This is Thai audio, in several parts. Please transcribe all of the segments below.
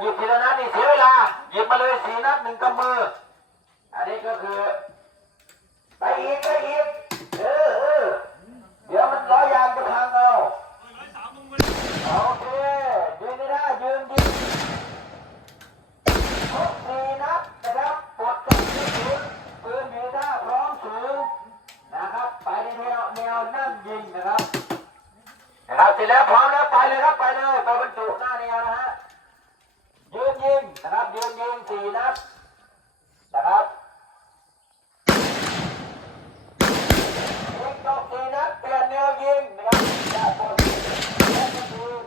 หยิบทีละนัดนี่เสียเวลา หยิบมาเลยสี่นัดหนึ่งกำมือ อันนี้ก็คือ ไปอีกไปอีกเออเออเดี๋ยวมันล้อยยางจะพังเอาโอเคยืนไม่ได้ยืนยืนครบสี่นัดนะครับปลดกระสุนปืนอยู่ท่าพร้อมสูงนะครับ ไปในแนวแนวนั่งยิงนะครับนะครับเสร็จแล้วพร้อมแล้วไปเลยครับไปเลยไปบรรจุหน้าแนวนะฮะ นะครับยืนยิงสี่นัดนะครับยิงจบสี่นัดเปลี่ยนแนวยิงนะครับจะกดแค่ปืน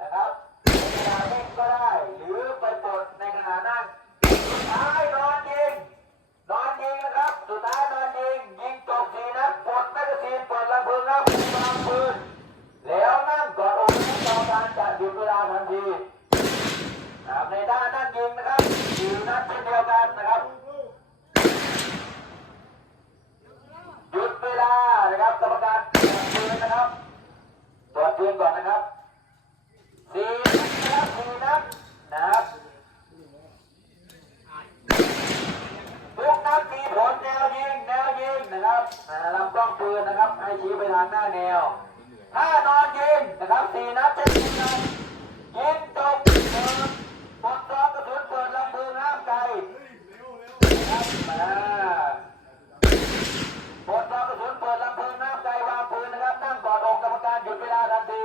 นะครับในขณะเล่นก็ได้ หรือไปกดในขณะนั่งสุดท้ายนอนยิงนอนยิงนะครับสุดท้ายนอนยิงยิงจบสี่นัดปลดแมกกาซีนเปิดลำเพลิงแล้ววางปืน แล้วนั่งกอดอกให้ต่อการจะหยุดเวลาทันทีนะครับในด้านนั่ง ยิงนะครับสี่นัดเช่นเดียวกันนะครับหยุดเวลานะครับกรรมการตรวจปืนนะครับตรวจปืนก่อนนะครับสี่นัดสี่นัดนะครับทุกนัดมีผลแนวยิงแนวยิงนะครับลำกล้องปืนนะครับ ให้ชี้ไปทางหน้าแนวถ้านอนยิงนะครับสี่นัดจะยิงกันยิงจบเปิดปลดซองกระสุนเปิดลำปืนห้ามไกล นะครับมาปลดซองกระสุนเปิดลำปืนห้ามไกลวางปืนนะครับนั่งกอดอกกรรมการหยุดเวลาทันที